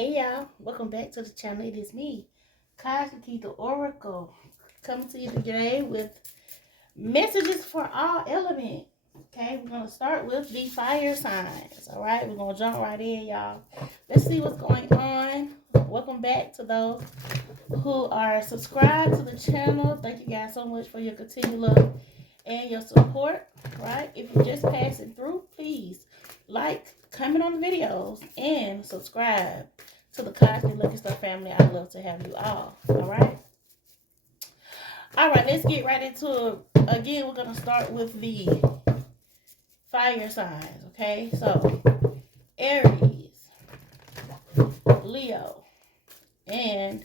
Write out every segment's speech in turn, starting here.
Hey y'all, welcome back to the channel. It is me, CosmicKeet the Oracle, coming to you today with messages for all elements. Okay, we're going to start with the fire signs. All right, we're going to jump right in, y'all. Let's see what's going on. Welcome back to those who are subscribed to the channel. Thank you guys so much for your continued love and your support. Right, if you're just passing through, please like, comment on the videos, and subscribe to the Cosmic Lucky Star family. I'd love to have you all. Alright, let's get right into it. Again, we're going to start with the fire signs. Okay, so Aries, Leo, and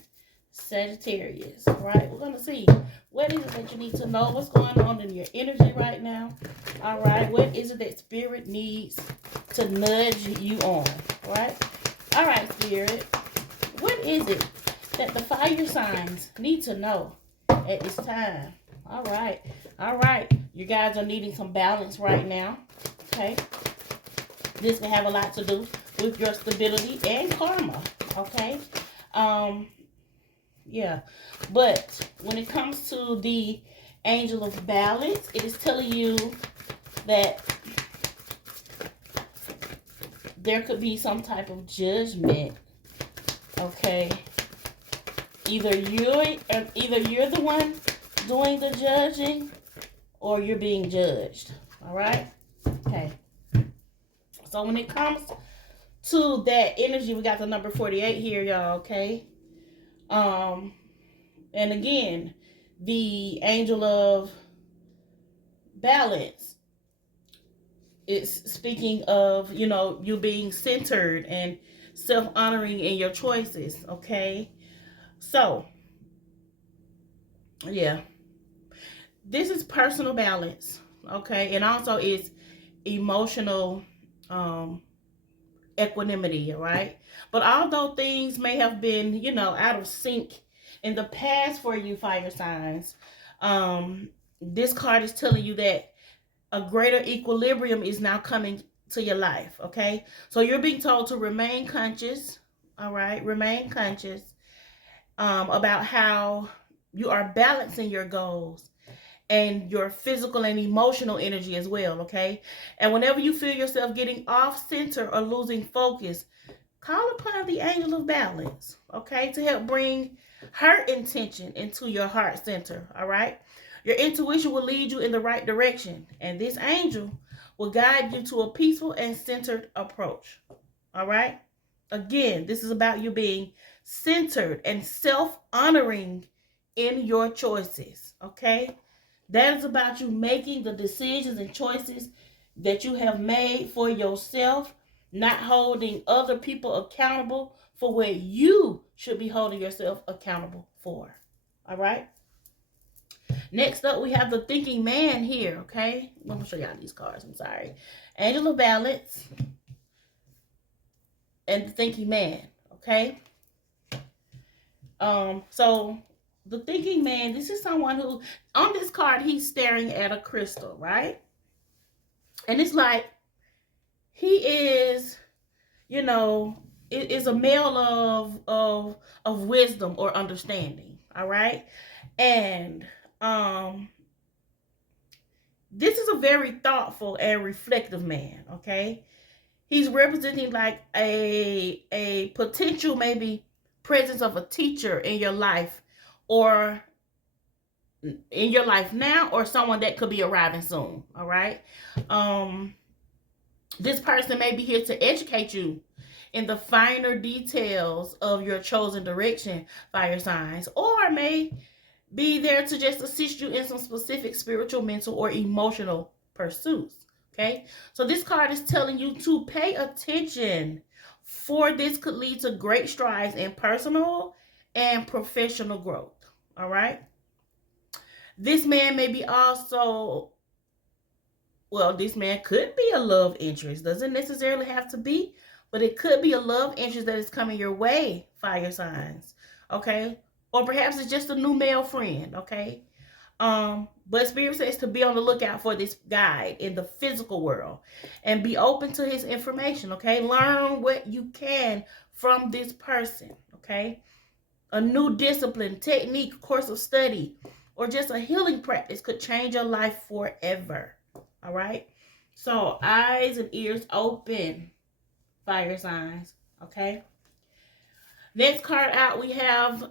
Sagittarius. Right, we're going to see what is it that you need to know, what's going on in your energy right now. All right, what is it that Spirit needs to nudge you on? Right. All right, Spirit, what is it that the fire signs need to know at this time? All right, you guys are needing some balance right now. Okay, this can have a lot to do with your stability and karma. Okay, yeah, but when it comes to the angel of balance, it is telling you that there could be some type of judgment. Okay, either you're the one doing the judging, or you're being judged. All right. Okay. So when it comes to that energy, we got the number 48 here, y'all. Okay. And again, the angel of balance, it's speaking of, you being centered and self-honoring in your choices. Okay, so yeah, this is personal balance. Okay, and also it's emotional equanimity. All right, but although things may have been out of sync in the past for you fire signs, this card is telling you that a greater equilibrium is now coming to your life. Okay, so you're being told to remain conscious. All right, remain conscious about how you are balancing your goals and your physical and emotional energy as well. Okay, and whenever you feel yourself getting off center or losing focus, call upon the angel of balance, okay, to help bring her intention into your heart center. All right, your intuition will lead you in the right direction, and this angel will guide you to a peaceful and centered approach. All right, again, this is about you being centered and self-honoring in your choices. Okay, that is about you making the decisions and choices that you have made for yourself, not holding other people accountable for what you should be holding yourself accountable for. All right. Next up, we have the thinking man here. Okay, let me show y'all these cards. I'm sorry. Angel of Balance and the thinking man. Okay. So the thinking man, this is someone who, on this card, he's staring at a crystal, right? And it's like he is, it is a male of wisdom or understanding. All right, and this is a very thoughtful and reflective man. Okay, he's representing like a potential maybe presence of a teacher in your life, or in your life now, or someone that could be arriving soon. All right, this person may be here to educate you in the finer details of your chosen direction, fire signs, or may be there to just assist you in some specific spiritual, mental, or emotional pursuits. Okay, so this card is telling you to pay attention, for this could lead to great strides in personal and professional growth. All right, this man may be also, well, this man could be a love interest. Doesn't necessarily have to be, but it could be a love interest that is coming your way, fire signs. Okay, or perhaps it's just a new male friend. Okay, but Spirit says to be on the lookout for this guy in the physical world and be open to his information. Okay, learn what you can from this person, okay? A new discipline, technique, course of study, or just a healing practice could change your life forever, all right? So eyes and ears open, fire signs, okay? Next card out, we have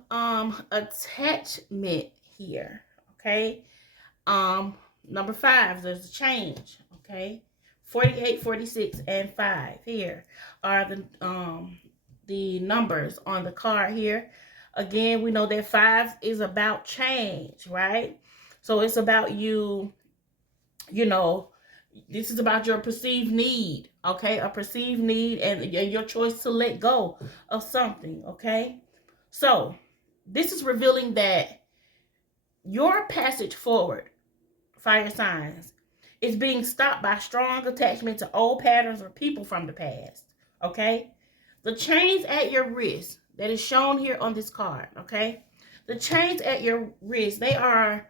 attachment here, okay? Number 5, there's a change, okay? 48, 46, and 5 here are the numbers on the card here. Again, we know that 5 is about change, right? So it's about you know, this is about your perceived need, okay? A perceived need and your choice to let go of something, okay? So this is revealing that your passage forward, fire signs, is being stopped by strong attachment to old patterns or people from the past, okay? The chains at your wrist that is shown here on this card, okay? The chains at your wrist, they are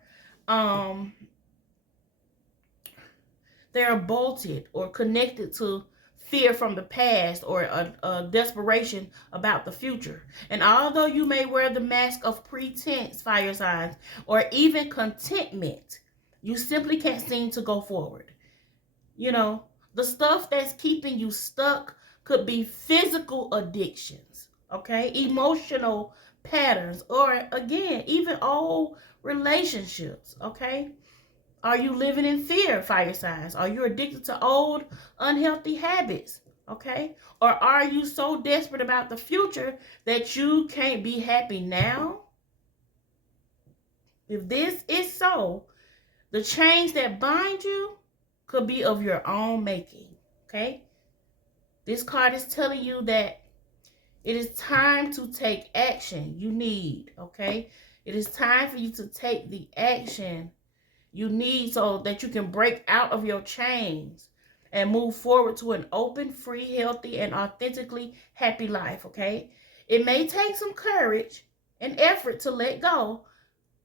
bolted or connected to fear from the past or a desperation about the future. And although you may wear the mask of pretense, fire signs, or even contentment, you simply can't seem to go forward. You know, the stuff that's keeping you stuck could be physical addictions, okay? Emotional patterns, or again, even old relationships, okay? Are you living in fear, fire signs? Are you addicted to old, unhealthy habits? Okay? Or are you so desperate about the future that you can't be happy now? If this is so, the chains that bind you could be of your own making. Okay? This card is telling you that it is time to take action you need. Okay? It is time for you to take the action you need so that you can break out of your chains and move forward to an open, free, healthy, and authentically happy life, okay? It may take some courage and effort to let go,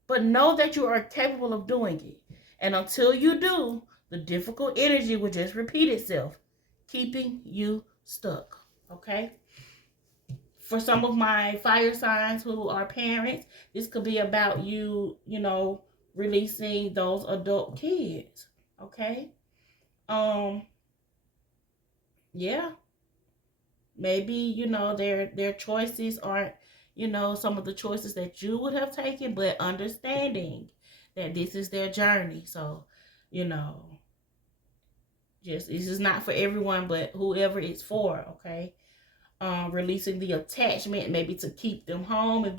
but know that you are capable of doing it. And until you do, the difficult energy will just repeat itself, keeping you stuck, okay? For some of my fire signs who are parents, this could be about you, releasing those adult kids, okay? Yeah, maybe their choices aren't some of the choices that you would have taken, but understanding that this is their journey. So you know just this is not for everyone, but whoever it's for, okay? Releasing the attachment, maybe to keep them home if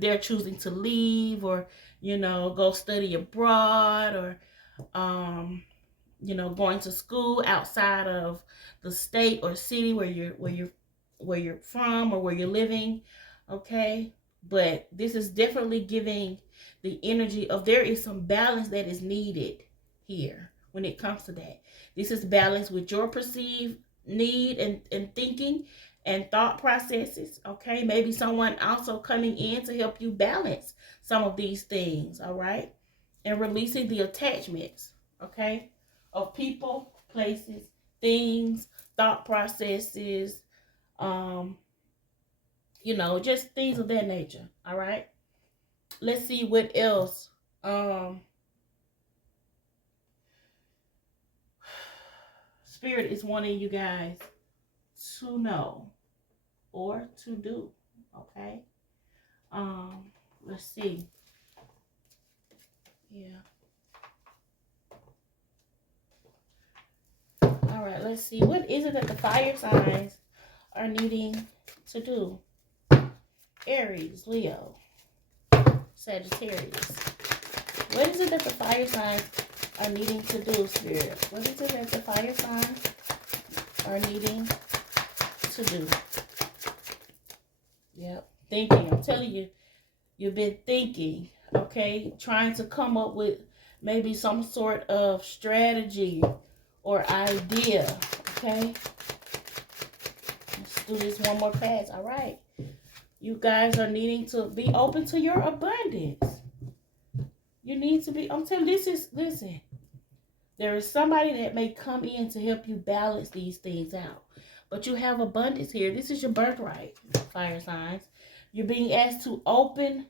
they're choosing to leave, or go study abroad, or going to school outside of the state or city where you're from, or where you're living, okay? But this is definitely giving the energy of there is some balance that is needed here when it comes to that. This is balance with your perceived need and thinking and thought processes, okay? Maybe someone also coming in to help you balance some of these things, all right? And releasing the attachments, okay, of people, places, things, thought processes, just things of that nature, all right? Let's see what else. Spirit is wanting you guys to know or to do, okay? Let's see. Yeah. All right, let's see. What is it that the fire signs are needing to do? Aries, Leo, Sagittarius. What is it that the fire signs are needing to do, Spirit? What is it that the fire signs are needing to do? Yep, thinking. I'm telling you, you've been thinking, okay? Trying to come up with maybe some sort of strategy or idea, okay? Let's do this one more pass, all right? You guys are needing to be open to your abundance. You need to be, I'm telling you, listen. There is somebody that may come in to help you balance these things out. but you have abundance here. This is your birthright, fire signs. You're being asked to open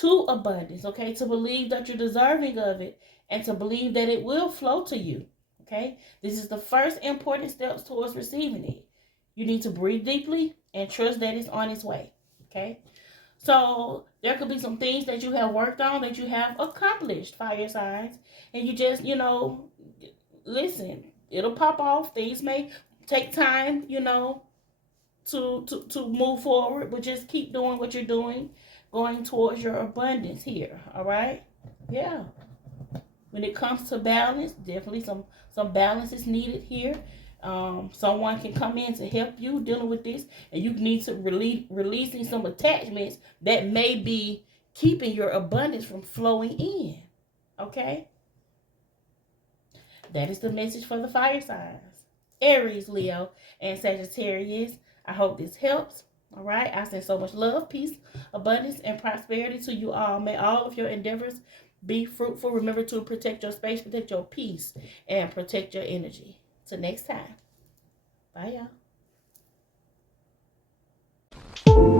to abundance, okay? To believe that you're deserving of it and to believe that it will flow to you, okay? This is the first important steps towards receiving it. You need to breathe deeply and trust that it's on its way, okay? So there could be some things that you have worked on that you have accomplished, fire signs, and you just, listen, it'll pop off. Things may take time, to move forward, but just keep doing what you're doing, going towards your abundance here. All right? Yeah. When it comes to balance, definitely some balance is needed here. Someone can come in to help you dealing with this, and you need to releasing some attachments that may be keeping your abundance from flowing in. Okay? That is the message for the fire signs. Aries, Leo, and Sagittarius. I hope this helps. All right. I send so much love, peace, abundance, and prosperity to you all. May all of your endeavors be fruitful. Remember to protect your space, protect your peace, and protect your energy. Till next time. Bye, y'all.